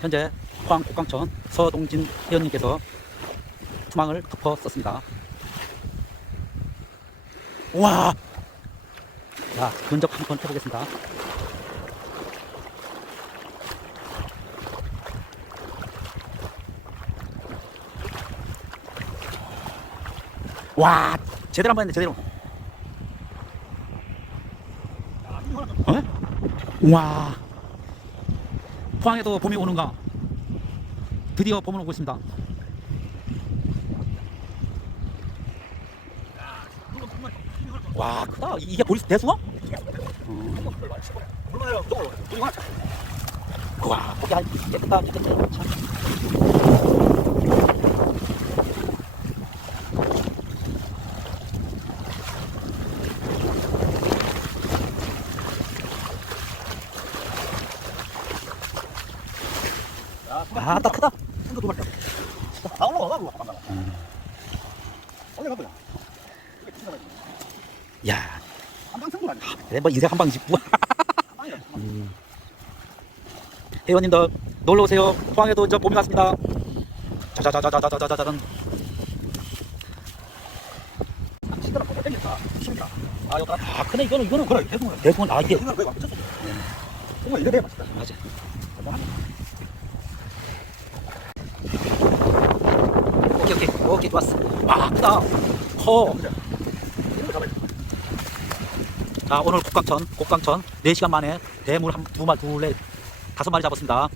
현재 포항 곡강천 서동진 회원님께서 투망을 덮어 썼습니다. 와! 자, 근접 한번 해보겠습니다. 와! 제대로 한번 했네, 제대로. 어? 와! 포항에도 봄이 오는가? 드디어 봄은 오고 있습니다. 와 크다 이게 보리수 대수가? 와. 고기 한 깨끗다 깨끗해 아따 크다. 아, 생각 도발 나 올라와 나. 올라와 올라가 보자. 야, 한방 승부 아니야 그래 뭐 인생 한 방이지. 뭐. 아니야 회원님들 놀러 오세요. 포항에도 저 봄이 왔습니다. 자자자자자자자자자잔. 땡겼다 아, 여기 아, 근데 이거는 이거는 그래 대승을 대충 아 이게 이거 거의 완전 정말 이래 돼 맛있다 맞아. 오케이 오케이 오케이 좋았어. 와 크다. 커. 자 오늘 곡강천 곡강천 4시간 만에 대물 한 두 마리 둘넷 다섯 마리 잡았습니다.